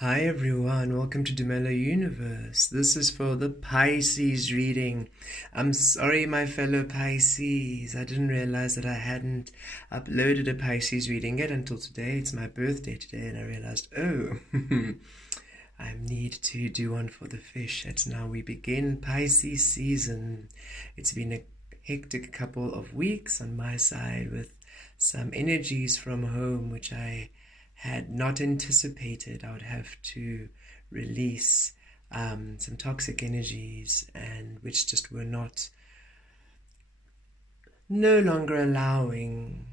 Hi everyone, welcome to Dumelo Universe. This is for the Pisces reading. I'm sorry my fellow Pisces, I didn't realize that I hadn't uploaded a Pisces reading yet until today. It's my birthday today and I realized, I need to do one for the fish. It's now we begin Pisces season. It's been a hectic couple of weeks on my side with some energies from home which I had not anticipated. I would have to release some toxic energies, and which just were no longer allowing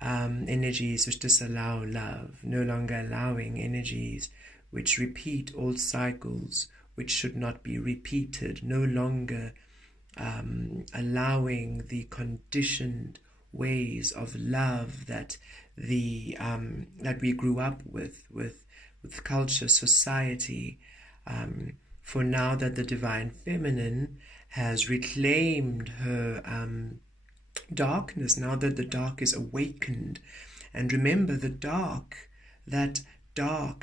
energies which disallow love, no longer allowing energies which repeat old cycles which should not be repeated, no longer allowing the conditioned ways of love that that we grew up with culture, society. For now that the divine feminine has reclaimed her darkness, now that the dark is awakened, and remember that dark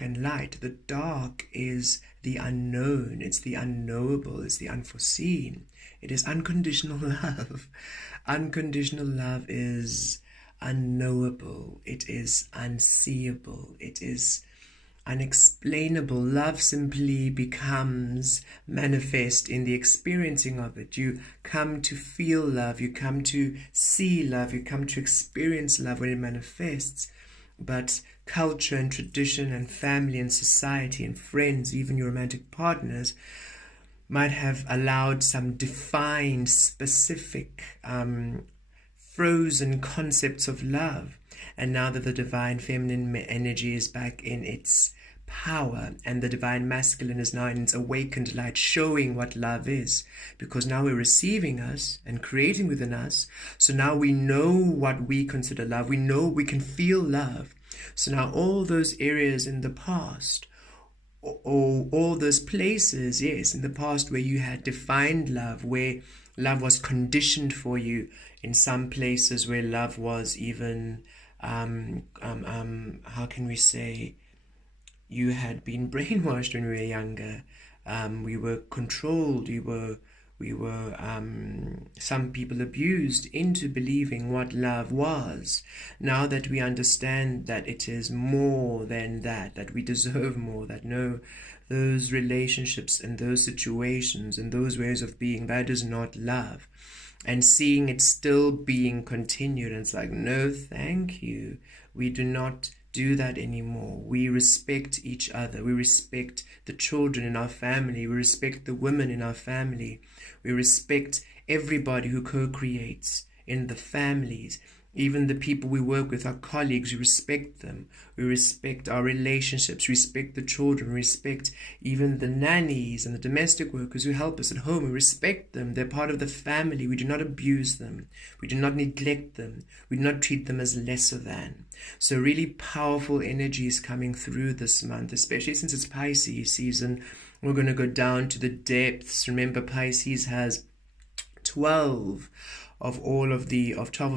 and light, the dark is the unknown, it's the unknowable, it's the unforeseen. It is unconditional love. Unconditional love is unknowable, it is unseeable, it is unexplainable. Love simply becomes manifest in the experiencing of it. You come to feel love, you come to see love, you come to experience love when it manifests. But culture and tradition and family and society and friends, even your romantic partners, might have allowed some defined, specific, frozen concepts of love. And now that the divine feminine energy is back in its power, and the divine masculine is now in its awakened light, showing what love is, because now we're receiving us and creating within us. So now we know what we consider love. We know we can feel love. So now all those areas in the past, or all those places, yes, in the past where you had defined love, where love was conditioned for you, in some places where love was even, how can we say, you had been brainwashed when we were younger. We were controlled, we were some people abused into believing what love was. Now that we understand that it is more than that we deserve more, that no, those relationships and those situations and those ways of being, that is not love. And seeing it still being continued, and it's like, no, thank you. We do not do that anymore. We respect each other. We respect the children in our family. We respect the women in our family. We respect everybody who co-creates in the families. Even the people we work with, our colleagues, we respect them. We respect our relationships, respect the children, respect even the nannies and the domestic workers who help us at home. We respect them. They're part of the family. We do not abuse them. We do not neglect them. We do not treat them as lesser than. So really powerful energies coming through this month, especially since it's Pisces season. We're going to go down to the depths. Remember, Pisces has 12 of 12 of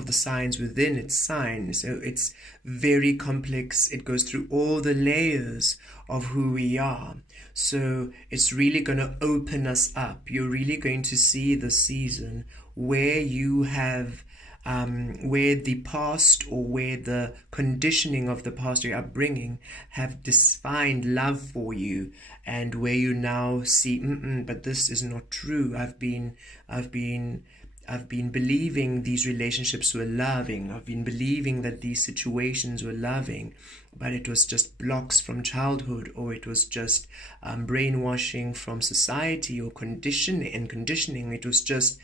the signs within its sign, so it's very complex. It goes through all the layers of who we are, so it's really going to open us up. You're really going to see the season where you have where the past, or where the conditioning of the past or your upbringing have defined love for you, and where you now see, but this is not true. I've been believing these relationships were loving. I've been believing that these situations were loving, but it was just blocks from childhood, or it was just brainwashing from society, or conditioning. It was just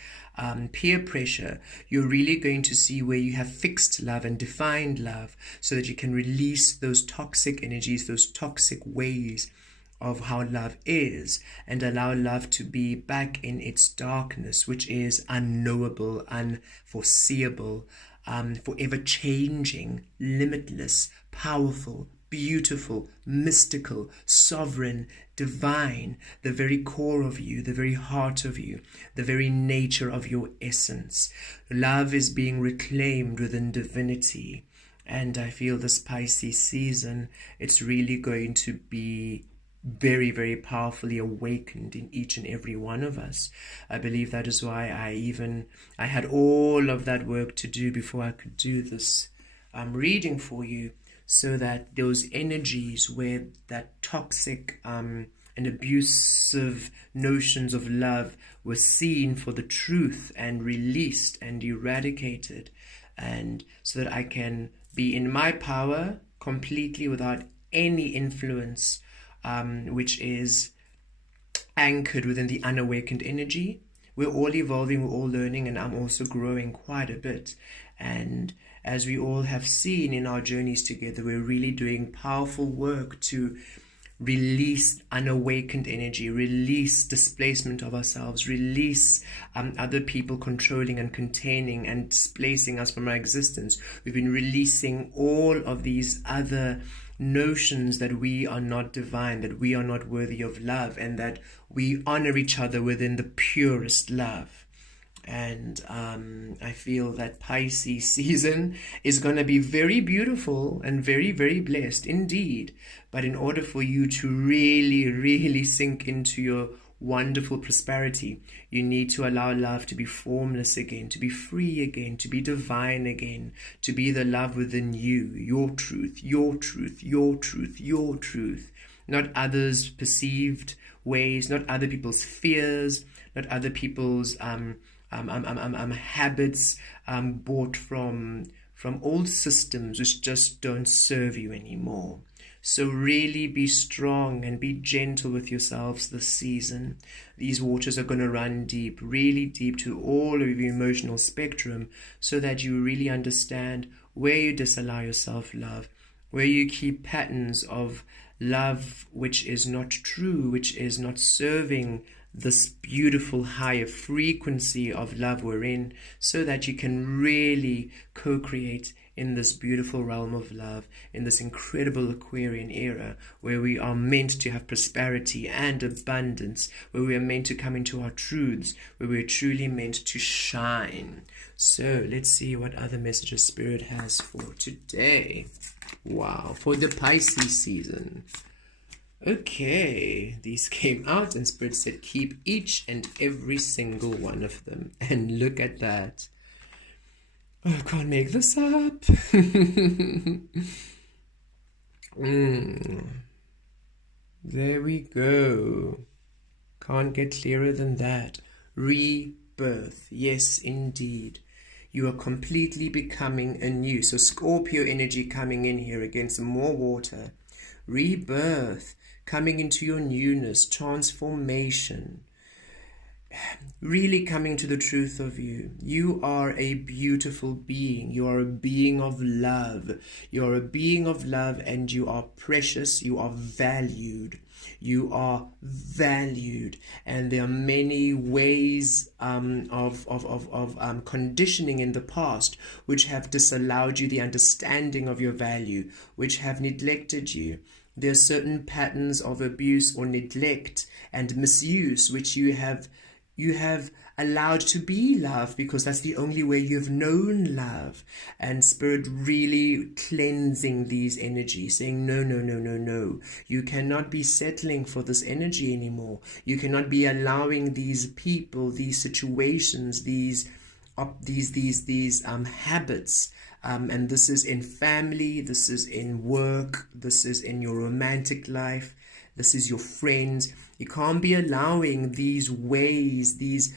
peer pressure. You're really going to see where you have fixed love and defined love, so that you can release those toxic energies, those toxic ways of how love is, and allow love to be back in its darkness, which is unknowable, unforeseeable, forever changing, limitless, powerful, beautiful, mystical, sovereign, divine, the very core of you, the very heart of you, the very nature of your essence. Love is being reclaimed within divinity. And I feel this Pisces season, it's really going to be very, very powerfully awakened in each and every one of us. I believe that is why I had all of that work to do before I could do this reading for you, so that those energies where that toxic and abusive notions of love were seen for the truth and released and eradicated, and so that I can be in my power completely without any influence which is anchored within the unawakened energy. We're all evolving, we're all learning, and I'm also growing quite a bit. And as we all have seen in our journeys together, we're really doing powerful work to release unawakened energy, release displacement of ourselves, release other people controlling and containing and displacing us from our existence. We've been releasing all of these other notions that we are not divine, that we are not worthy of love, and that we honor each other within the purest love. And I feel that Pisces season is going to be very beautiful and very, very blessed indeed. But in order for you to really, really sink into your wonderful prosperity, you need to allow love to be formless again, to be free again, to be divine again, to be the love within you, your truth, your truth, your truth, your truth, not others' perceived ways, not other people's fears, not other people's habits bought from old systems which just don't serve you anymore. So really be strong and be gentle with yourselves this season. These waters are going to run deep, really deep, to all of your emotional spectrum, so that you really understand where you disallow yourself love, where you keep patterns of love which is not true, which is not serving this beautiful higher frequency of love we're in, so that you can really co-create in this beautiful realm of love, in this incredible Aquarian era, where we are meant to have prosperity and abundance, where we are meant to come into our truths, where we're truly meant to shine. So let's see what other messages Spirit has for today. Wow, for the Pisces season. Okay, these came out and Spirit said keep each and every single one of them. And look at that. Oh, I can't make this up. There we go. Can't get clearer than that. Rebirth. Yes, indeed. You are completely becoming anew. So Scorpio energy coming in here again, some more water. Rebirth. Coming into your newness. Transformation. Really coming to the truth of you. You are a beautiful being. You are a being of love. You are a being of love, and you are precious. You are valued. You are valued. And there are many ways of conditioning in the past which have disallowed you the understanding of your value, which have neglected you. There are certain patterns of abuse or neglect and misuse which you have allowed to be love, because that's the only way you've known love. And Spirit really cleansing these energies, saying no, no, no, no, no. You cannot be settling for this energy anymore. You cannot be allowing these people, these situations, these habits. And this is in family, this is in work, this is in your romantic life, this is your friends. You can't be allowing these ways, these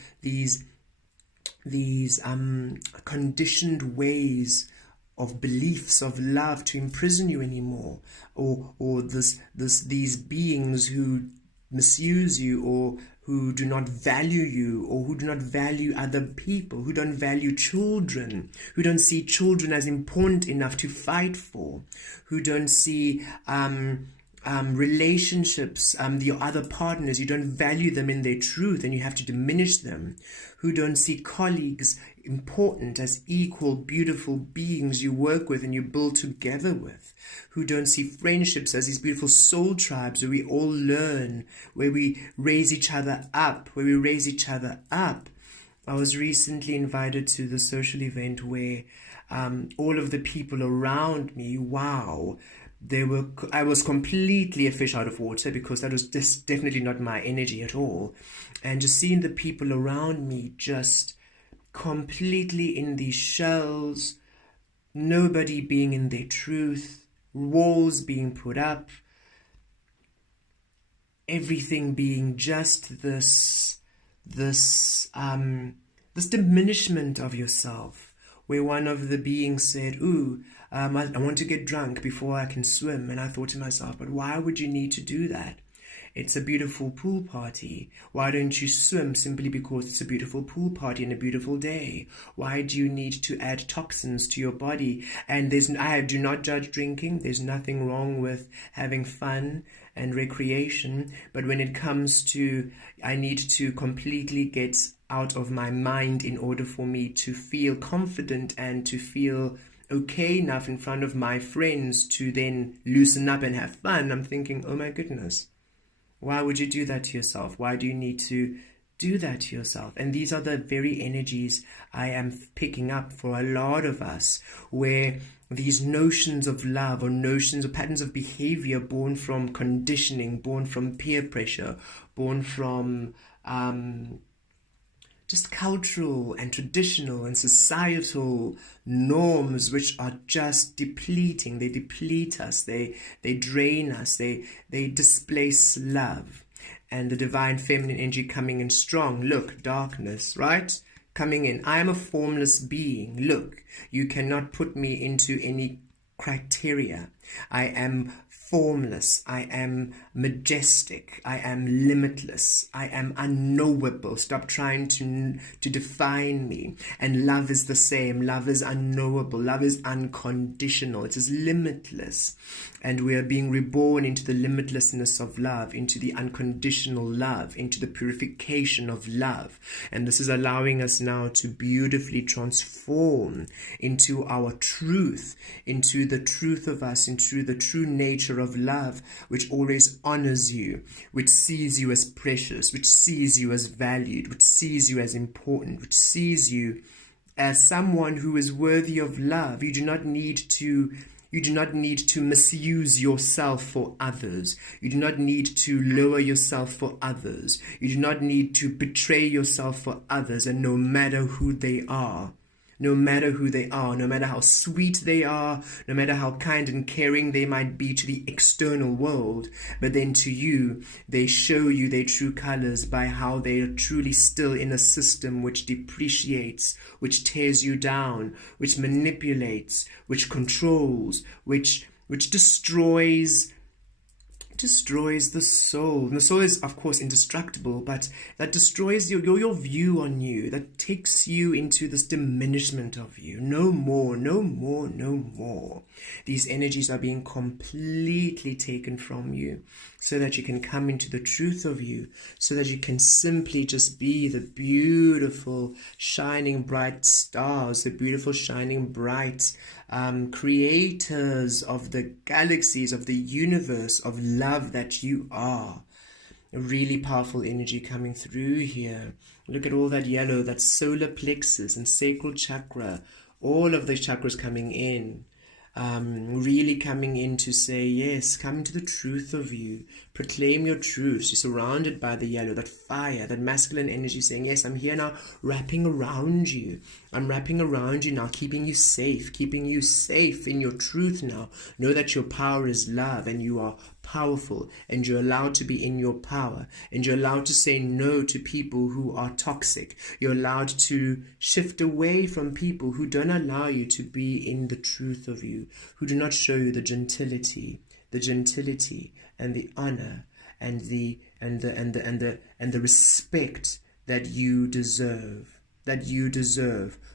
conditioned ways of beliefs of love to imprison you anymore, or these beings who misuse you, or who do not value you, or who do not value other people, who don't value children, who don't see children as important enough to fight for, who don't see relationships, your other partners, you don't value them in their truth and you have to diminish them, who don't see colleagues important as equal, beautiful beings you work with and you build together with, who don't see friendships as these beautiful soul tribes where we all learn, where we raise each other up, I was recently invited to the social event where all of the people around me, wow, I was completely a fish out of water, because that was just definitely not my energy at all. And just seeing the people around me just completely in these shells, nobody being in their truth, walls being put up, everything being just this diminishment of yourself, where one of the beings said, ooh, I want to get drunk before I can swim. And I thought to myself, but why would you need to do that? It's a beautiful pool party. Why don't you swim simply because it's a beautiful pool party and a beautiful day? Why do you need to add toxins to your body? And I do not judge drinking. There's nothing wrong with having fun and recreation. But when it comes to, I need to completely get out of my mind in order for me to feel confident and to feel okay enough in front of my friends to then loosen up and have fun, I'm thinking, oh my goodness. Why would you do that to yourself? Why do you need to do that to yourself? And these are the very energies I am picking up for a lot of us, where these notions of love or notions or patterns of behavior born from conditioning, born from peer pressure, born from just cultural and traditional and societal norms, which are just depleting. They deplete us, they drain us, they displace love. And the divine feminine energy coming in strong. Look, darkness, right? Coming in. I am a formless being. Look, you cannot put me into any criteria. I am formless, I am majestic, I am limitless, I am unknowable. Stop trying to define me. And love is the same. Love is unknowable. Love is unconditional. It is limitless. And we are being reborn into the limitlessness of love, into the unconditional love, into the purification of love. And this is allowing us now to beautifully transform into our truth, into the truth of us, into the true nature of love, which always honors you, which sees you as precious, which sees you as valued, which sees you as important, which sees you as someone who is worthy of love. You do not need to misuse yourself for others. You do not need to lower yourself for others. You do not need to betray yourself for others. And no matter who they are, no matter who they are, no matter how sweet they are, no matter how kind and caring they might be to the external world, but then to you, they show you their true colors by how they are truly still in a system which depreciates, which tears you down, which manipulates, which controls, which destroys the soul. And the soul is, of course, indestructible, but that destroys your view on you, that takes you into this diminishment of you. No more, no more, no more. These energies are being completely taken from you so that you can come into the truth of you, so that you can simply just be the beautiful, shining, bright stars, the beautiful, shining, bright creators of the galaxies, of the universe, of love that you are. A really powerful energy coming through here. Look at all that yellow, that solar plexus and sacral chakra, all of the chakras coming in. Really coming in to say, yes, come into the truth of you. Proclaim your truth. You're surrounded by the yellow, that fire, that masculine energy saying, yes, I'm here now, wrapping around you. I'm wrapping around you now, keeping you safe in your truth now. Know that your power is love and you are powerful and you're allowed to be in your power and you're allowed to say no to people who are toxic. You're allowed to shift away from people who don't allow you to be in the truth of you, who do not show you the gentility and the honor and the respect that you deserve,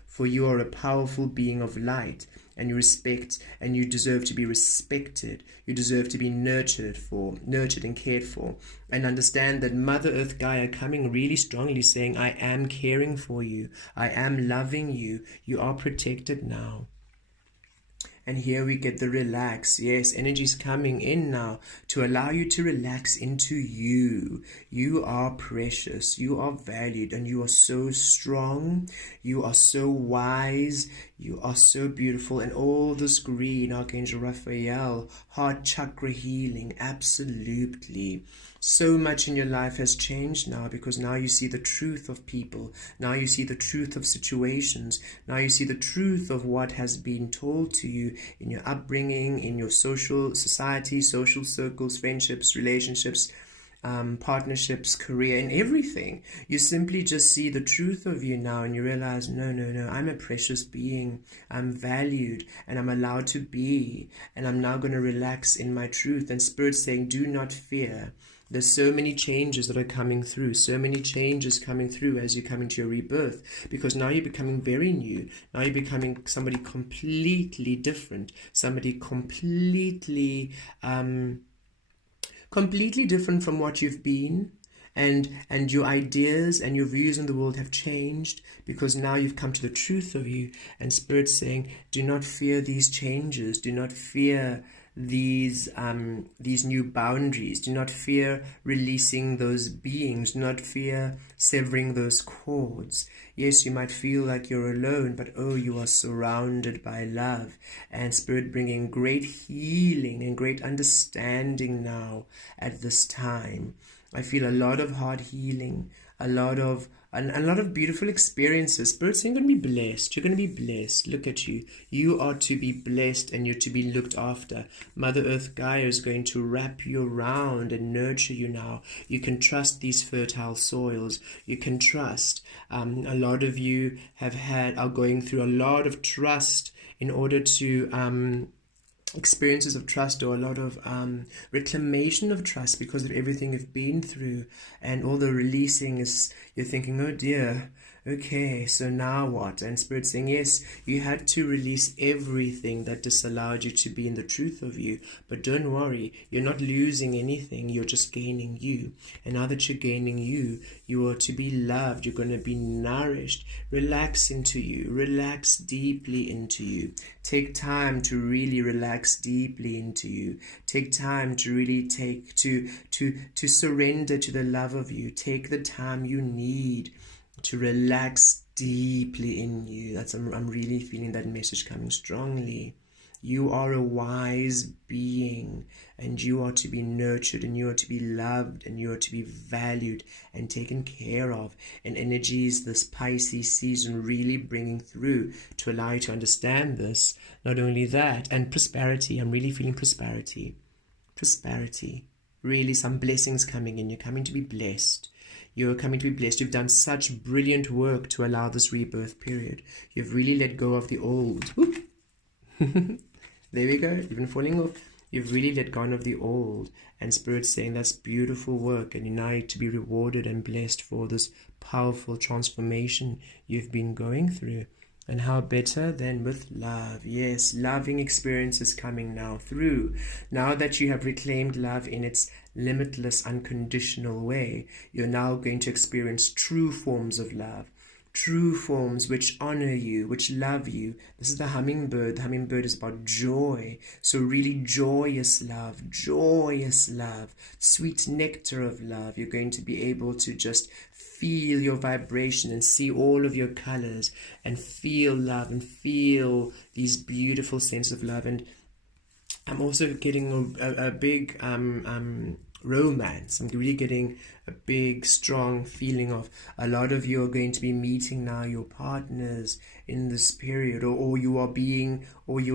for you are a powerful being of light, and you respect and you deserve to be respected. You deserve to be nurtured and cared for. And understand that Mother Earth Gaia coming really strongly saying, I am caring for you. I am loving you. You are protected now. And here we get the relax. Yes, energy's coming in now to allow you to relax into you. You are precious. You are valued. And you are so strong. You are so wise. You are so beautiful. And all this green, Archangel Raphael, heart chakra healing. Absolutely. So much in your life has changed now, because now you see the truth of people. Now you see the truth of situations. Now you see the truth of what has been told to you in your upbringing, in your social society, social circles, friendships, relationships, partnerships, career, and everything. You simply just see the truth of you now, and you realize, no, I'm a precious being. I'm valued, and I'm allowed to be, and I'm now going to relax in my truth. And Spirit's saying, do not fear. There's so many changes that are coming through, so many changes coming through as you come into your rebirth, because now you're becoming very new. Now you're becoming somebody completely different, somebody completely different from what you've been. And your ideas and your views on the world have changed, because now you've come to the truth of you. And Spirit's saying, do not fear these changes. Do not fear these new boundaries. Do not fear releasing those beings. Do not fear severing those cords. Yes, you might feel like you're alone, but oh, you are surrounded by love. And Spirit bringing great healing and great understanding now at this time. I feel a lot of heart healing, a lot of beautiful experiences. Spirit saying, you're going to be blessed. You're going to be blessed. Look at you. You are to be blessed, and you're to be looked after. Mother Earth Gaia is going to wrap you around and nurture you now. You can trust these fertile soils. You can trust. A lot of you are going through a lot of trust in order to experiences of trust, or a lot of reclamation of trust, because of everything you've been through, and all the releasing is, you're thinking, oh dear, okay, so now what? And Spirit saying, yes, you had to release everything that disallowed you to be in the truth of you. But don't worry, you're not losing anything, you're just gaining you. And now that you're gaining you, you are to be loved, you're going to be nourished. Relax into you, relax deeply into you. Take time to really relax deeply into you. Take time to really to surrender to the love of you. Take the time you need to relax deeply in you. I'm really feeling that message coming strongly. You are a wise being, and you are to be nurtured, and you are to be loved, and you are to be valued and taken care of. And energies this Pisces season really bringing through to allow you to understand this. Not only that, and prosperity. I'm really feeling prosperity. Prosperity. Really some blessings coming in. You're coming to be blessed. You're coming to be blessed. You've done such brilliant work to allow this rebirth period. You've really let go of the old. There we go. You've been falling off. You've really let go of the old. And Spirit's saying that's beautiful work. And you now need to be rewarded and blessed for this powerful transformation you've been going through. And how better than with love? Yes, loving experiences coming now through. Now that you have reclaimed love in its limitless, unconditional way, you're now going to experience true forms of love. True forms which honor you, which love you. This is the hummingbird. The hummingbird is about joy. So really joyous love, sweet nectar of love. You're going to be able to just feel your vibration and see all of your colors and feel love and feel these beautiful sense of love. And I'm also getting a big romance. I'm really getting a big, strong feeling of a lot of you are going to be meeting now your partners in this period, or you are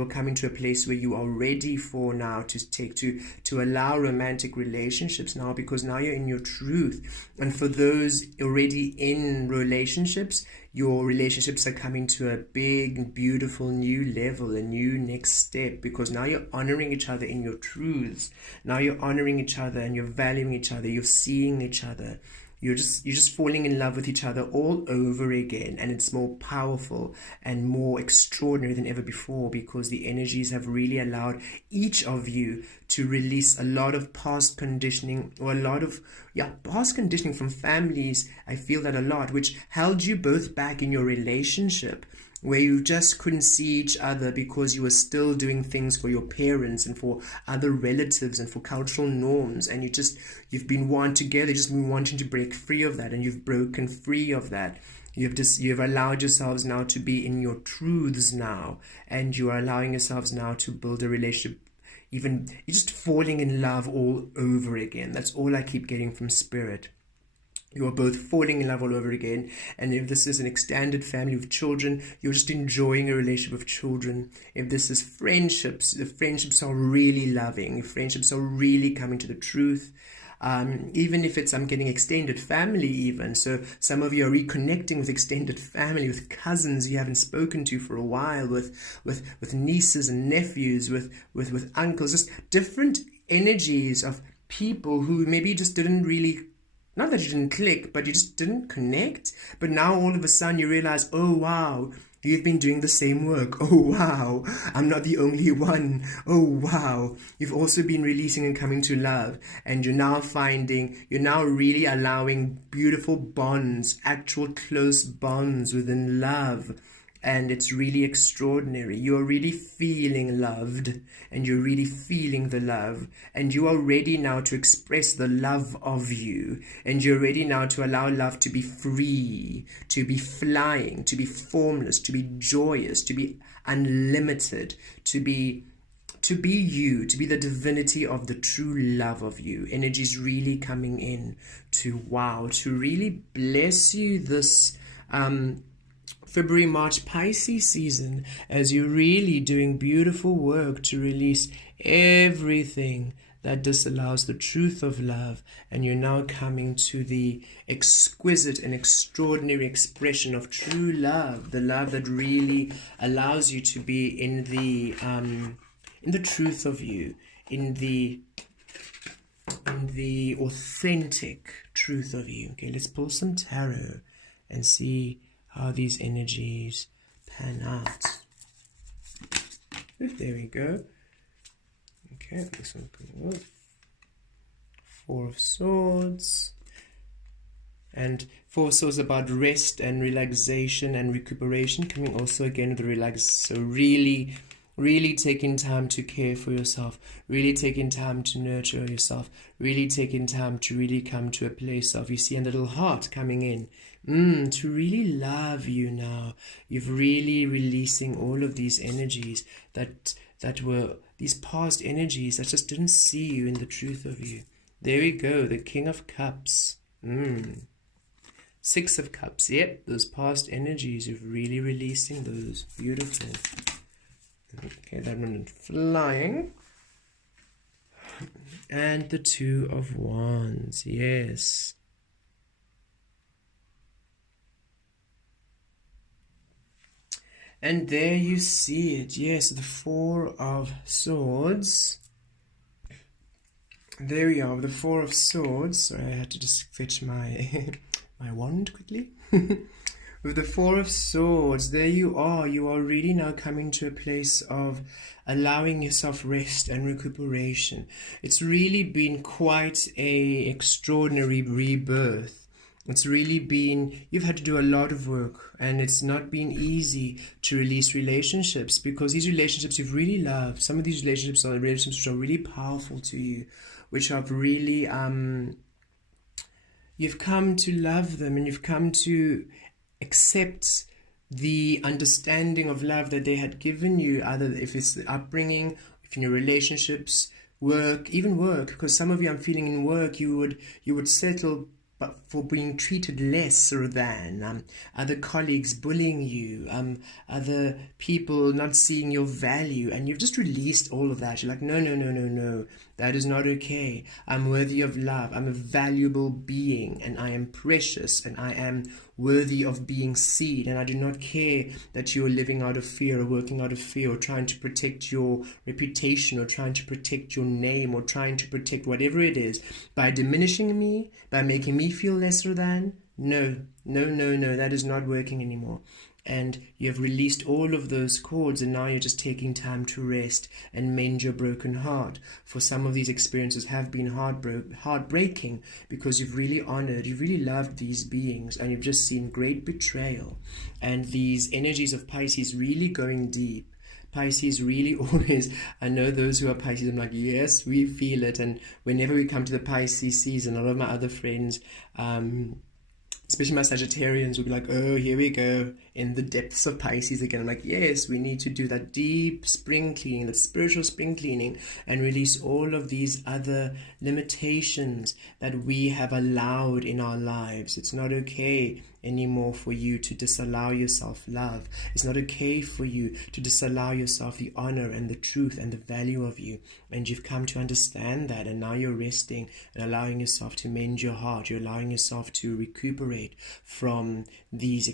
coming to a place where you are ready for now to allow romantic relationships now, because now you're in your truth. And for those already in relationships, your relationships are coming to a big, beautiful new level, a new next step, because now you're honoring each other in your truths. Now you're honoring each other and you're valuing each other. You're seeing each other. You're just falling in love with each other all over again, and it's more powerful and more extraordinary than ever before, because the energies have really allowed each of you to release a lot of past conditioning, or a lot of past conditioning from families. I feel that a lot, which held you both back in your relationship. where you just couldn't see each other because you were still doing things for your parents and for other relatives and for cultural norms, and you've been one together, just been wanting to break free of that, and you've broken free of that. You've allowed yourselves now to be in your truths now, and you are allowing yourselves now to build a relationship. Even you're just falling in love all over again. That's all I keep getting from Spirit. You are both falling in love all over again. And if this is an extended family with children, you're just enjoying a relationship with children. If this is friendships, the friendships are really loving. Friendships are really coming to the truth. Even if it's, I'm getting extended family even. So some of you are reconnecting with extended family, with cousins you haven't spoken to for a while, with nieces and nephews, with uncles, just different energies of people who maybe just didn't really, not that you didn't click, but you just didn't connect. But now all of a sudden you realize, oh wow, you've been doing the same work. Oh wow, I'm not the only one. Oh wow, you've also been releasing and coming to love. And you're now really allowing beautiful bonds, actual close bonds within love. And it's really extraordinary. You're really feeling loved, and you're really feeling the love, and you are ready now to express the love of you, and you're ready now to allow love to be free, to be flying, to be formless, to be joyous, to be unlimited, to be you, to be the divinity of the true love of you. Energies really coming in to really bless you this February, March, Pisces season, as you're really doing beautiful work to release everything that disallows the truth of love, and you're now coming to the exquisite and extraordinary expression of true love, the love that really allows you to be in the truth of you, in the authentic truth of you. Okay, let's pull some tarot and see how these energies pan out. There we go. Okay, this one coming up. Four of Swords. And Four of Swords about rest and relaxation and recuperation, coming also again with the relax. So really taking time to care for yourself, really taking time to nurture yourself, really taking time to really come to a place of, you see a little heart coming in, to really love you now. You've really releasing all of these energies that were these past energies that just didn't see you in the truth of you. There we go, the King of Cups. Six of Cups. Yep, those past energies, you're really releasing those. Beautiful. Okay, that one is flying. And the Two of Wands. Yes. And there you see it. Yes, the Four of Swords. There we are, the Four of Swords. Sorry, I had to just fetch my my wand quickly. With the Four of Swords, there you are. You are really now coming to a place of allowing yourself rest and recuperation. It's really been quite a extraordinary rebirth. It's really been, you've had to do a lot of work, and it's not been easy to release relationships, because these relationships you've really loved, some of these relationships are relationships which are really powerful to you, which have really, you've come to love them, and you've come to accept the understanding of love that they had given you, either if it's the upbringing, if in your relationships, work, even work, because some of you, I'm feeling in work, you would settle but for being treated lesser than, other colleagues bullying you, other people not seeing your value, and you've just released all of that. You're like, no, that is not okay. I'm worthy of love. I'm a valuable being, and I am precious, and I am worthy of being seen, and I do not care that you're living out of fear or working out of fear or trying to protect your reputation or trying to protect your name or trying to protect whatever it is by diminishing me, by making me feel lesser than. No, that is not working anymore. and you have released all of those cords, and now you're just taking time to rest and mend your broken heart. For some of these experiences have been heartbreaking, because you've really honored, you've really loved these beings, and you've just seen great betrayal. And these energies of Pisces really going deep. Pisces really always, I know those who are Pisces, I'm like, yes, we feel it. And whenever we come to the Pisces season, a lot of my other friends, especially my Sagittarians, will be like, oh, here we go, in the depths of Pisces again. I'm like, yes, we need to do that deep spring cleaning, that spiritual spring cleaning, and release all of these other limitations that we have allowed in our lives. It's not okay anymore for you to disallow yourself love. It's not okay for you to disallow yourself the honor and the truth and the value of you. And you've come to understand that, and now you're resting and allowing yourself to mend your heart. You're allowing yourself to recuperate from these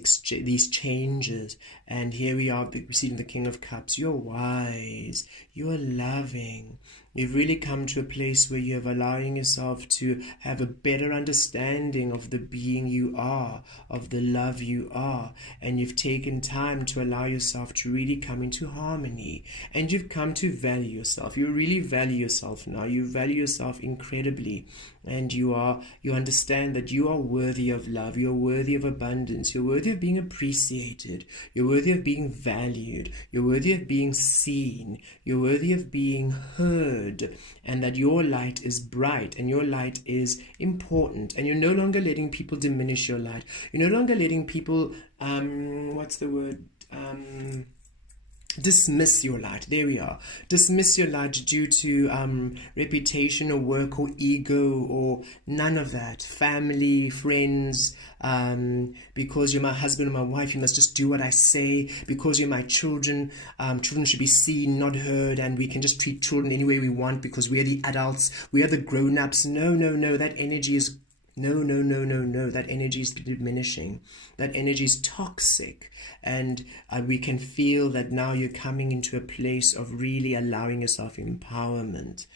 changes. And here we are receiving the King of Cups. You're wise, you're loving. You've really come to a place where you're allowing yourself to have a better understanding of the being you are, of the love you are. And you've taken time to allow yourself to really come into harmony. And you've come to value yourself. You really value yourself now. You value yourself incredibly. And you understand that you are worthy of love. You're worthy of abundance. You're worthy of being appreciated. You're worthy of being valued. You're worthy of being seen. You're worthy of being heard. And that your light is bright and your light is important. And you're no longer letting people diminish your light. You're no longer letting people, dismiss your light. There we are. Dismiss your light due to reputation or work or ego or none of that. Family, friends, because you're my husband or my wife, you must just do what I say. Because you're my children, children should be seen, not heard, and we can just treat children any way we want because we are the adults, we are the grown-ups. No, that energy is No. That energy is diminishing. That energy is toxic. And we can feel that now you're coming into a place of really allowing yourself empowerment.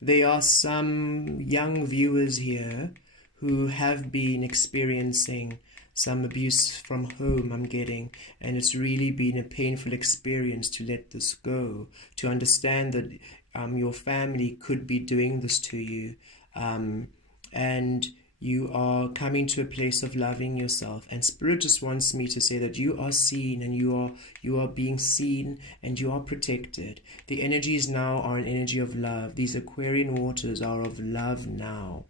There are some young viewers here who have been experiencing some abuse from home, I'm getting, and it's really been a painful experience to let this go, to understand that your family could be doing this to you, and you are coming to a place of loving yourself. And Spirit just wants me to say that you are seen, and you are being seen, and you are protected. The energies now are an energy of love. These Aquarian waters are of love now.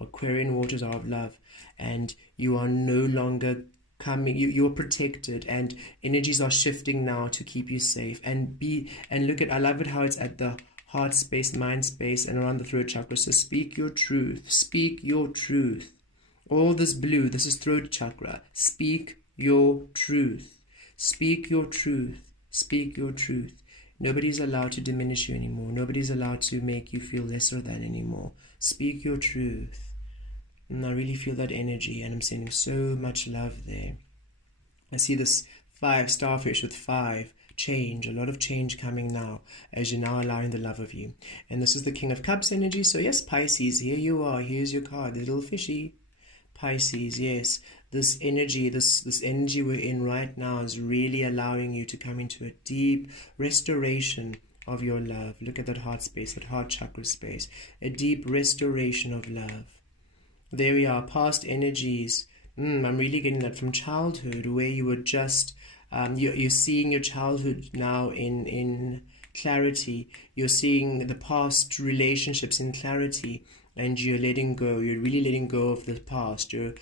Aquarian waters are of love, and you are no longer coming, you're protected, and energies are shifting now to keep you safe. And look at, I love it how it's at the heart space, mind space, and around the throat chakra. So speak your truth. Speak your truth. All this blue, this is throat chakra. Speak your truth. Speak your truth. Speak your truth. Nobody's allowed to diminish you anymore. Nobody's allowed to make you feel lesser than anymore. Speak your truth. And I really feel that energy, and I'm sending so much love there. I see this 5 starfish with 5 change, a lot of change coming now as you're now allowing the love of you. And this is the King of Cups energy. So yes, Pisces, here you are. Here's your card, the little fishy. Pisces, yes. This energy, this energy we're in right now is really allowing you to come into a deep restoration of your love. Look at that heart space, that heart chakra space. A deep restoration of love. There we are, past energies. I'm really getting that from childhood, where you were just, you're seeing your childhood now in clarity. You're seeing the past relationships in clarity, and you're letting go. You're really letting go of the past. A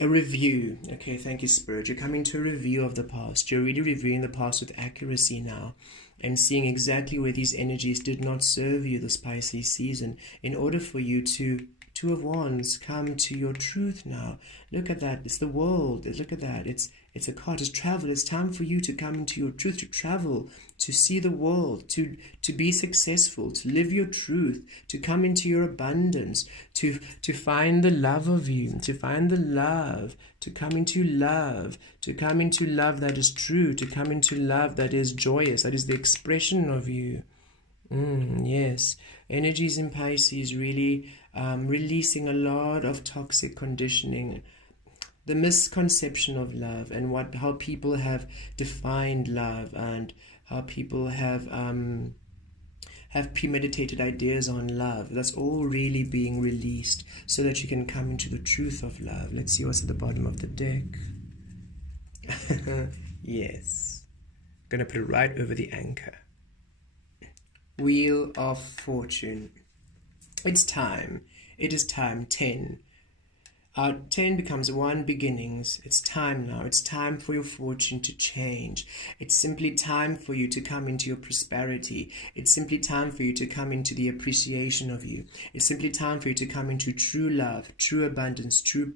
review. Okay, thank you, Spirit. You're coming to a review of the past. You're really reviewing the past with accuracy now, and seeing exactly where these energies did not serve you this Pisces season, in order for you to, 2 of Wands, come to your truth now. Look at that. It's the world. Look at that. It's a card. It's travel. It's time for you to come into your truth, to travel, to see the world, to be successful, to live your truth, to come into your abundance, to find the love of you, to find the love, to come into love, that is true, to come into love that is joyous, that is the expression of you. Yes, energies in Pisces really releasing a lot of toxic conditioning, the misconception of love, and how people have defined love, and how people have premeditated ideas on love. That's all really being released so that you can come into the truth of love. Let's see what's at the bottom of the deck. Yes. Gonna put it right over the anchor. Wheel of Fortune. It's time. It is time. 10. 10 becomes 1 beginnings. It's time now. It's time for your fortune to change. It's simply time for you to come into your prosperity. It's simply time for you to come into the appreciation of you. It's simply time for you to come into true love, true abundance, true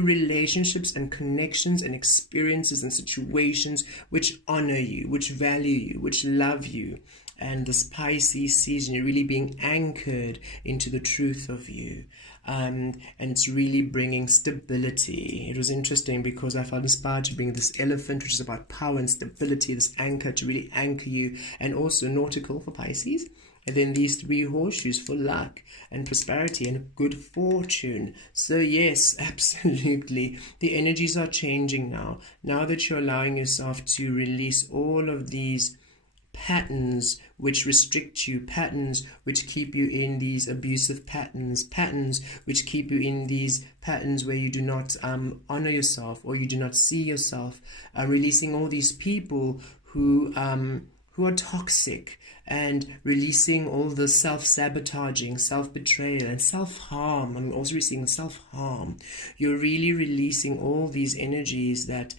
relationships and connections and experiences and situations which honor you, which value you, which love you. And this Pisces season, you're really being anchored into the truth of you. And it's really bringing stability. It was interesting because I felt inspired to bring this elephant, which is about power and stability, this anchor to really anchor you, and also nautical for Pisces. And then these 3 horseshoes for luck and prosperity and good fortune. So yes, absolutely. The energies are changing now. Now that you're allowing yourself to release all of these patterns which restrict you, patterns which keep you in these abusive patterns, patterns which keep you in these patterns where you do not honor yourself or you do not see yourself, releasing all these people who are toxic, and releasing all the self-sabotaging, self-betrayal and self-harm. I'm also releasing self-harm. You're really releasing all these energies that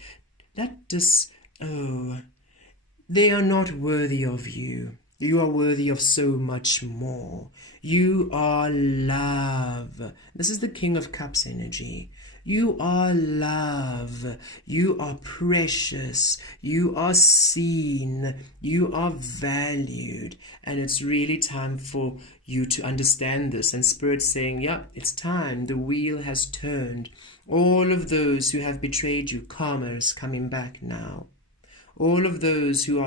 they are not worthy of you. You are worthy of so much more. You are love. This is the King of Cups energy. You are love. You are precious. You are seen. You are valued. And it's really time for you to understand this. And Spirit's saying, yeah, it's time. The wheel has turned. All of those who have betrayed you, karma is coming back now. All of those who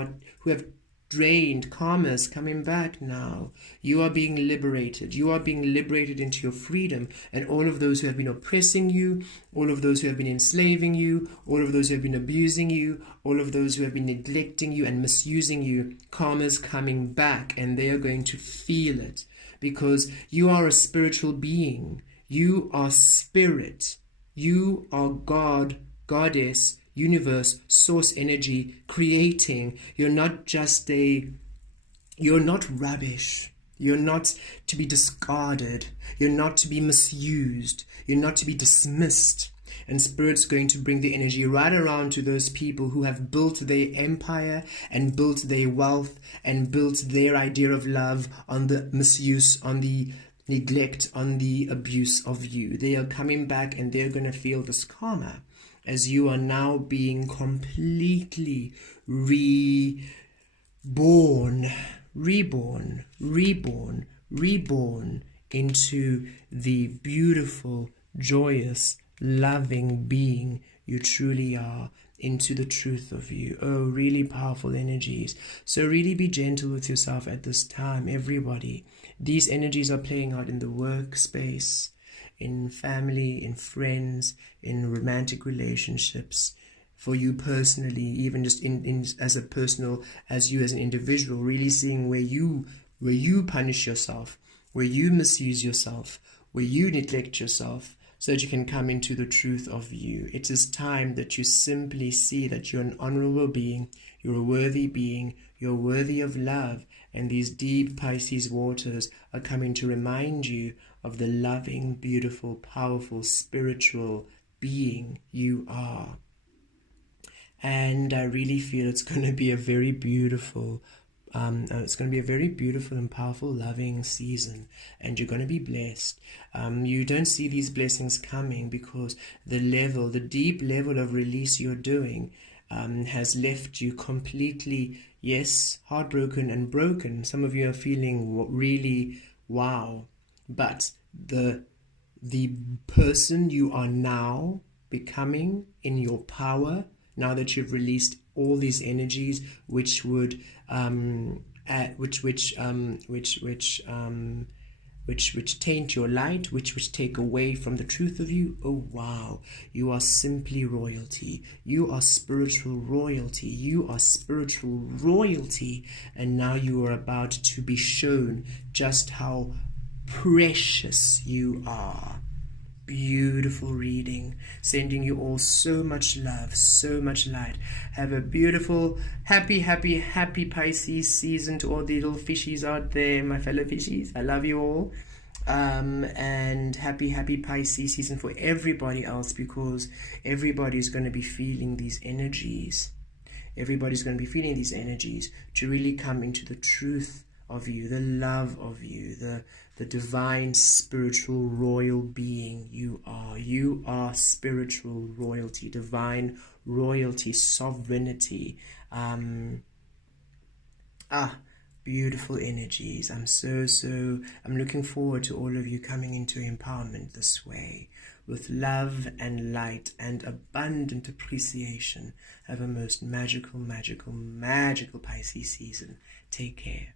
have drained, karma is coming back now. You are being liberated. You are being liberated into your freedom. And all of those who have been oppressing you, all of those who have been enslaving you, all of those who have been abusing you, all of those who have been neglecting you and misusing you, karma is coming back, and they are going to feel it, because you are a spiritual being. You are spirit. You are God, goddess, universe, source energy, creating. You're not rubbish. You're not to be discarded. You're not to be misused. You're not to be dismissed. And Spirit's going to bring the energy right around to those people who have built their empire and built their wealth and built their idea of love on the misuse, on the neglect, on the abuse of you. They are coming back, and they're going to feel this karma, as you are now being completely reborn into the beautiful, joyous, loving being you truly are, into the truth of you. Oh, really powerful energies. So really be gentle with yourself at this time, everybody. These energies are playing out in the workspace, in family, in friends, in romantic relationships, for you personally, even just in as a personal, as you as an individual, really seeing where you punish yourself, where you misuse yourself, where you neglect yourself, so that you can come into the truth of you. It is time that you simply see that you're an honorable being, you're a worthy being, you're worthy of love, and these deep Pisces waters are coming to remind you of the loving, beautiful, powerful, spiritual being you are. And I really feel it's going to be a very beautiful and powerful, loving season, and you're going to be blessed. You don't see these blessings coming because the deep level of release you're doing has left you completely, yes, heartbroken and broken. Some of you are feeling really wow, but the person you are now becoming in your power, now that you've released all these energies which which taint your light, which take away from the truth of you. Oh wow, you are simply royalty. You are spiritual royalty. You are spiritual royalty. And now you are about to be shown just how precious you are. Beautiful reading, sending you all so much love, so much light. Have a beautiful, happy Pisces season to all the little fishies out there, my fellow fishies. I love you all. And happy Pisces season for everybody else, because everybody's going to be feeling these energies. Everybody's going to be feeling these energies to really come into the truth of you, the love of you, the divine spiritual royal being you are. You are spiritual royalty, divine royalty, sovereignty. Beautiful energies. I'm looking forward to all of you coming into empowerment this way, with love and light and abundant appreciation. Have a most magical Pisces season. Take care.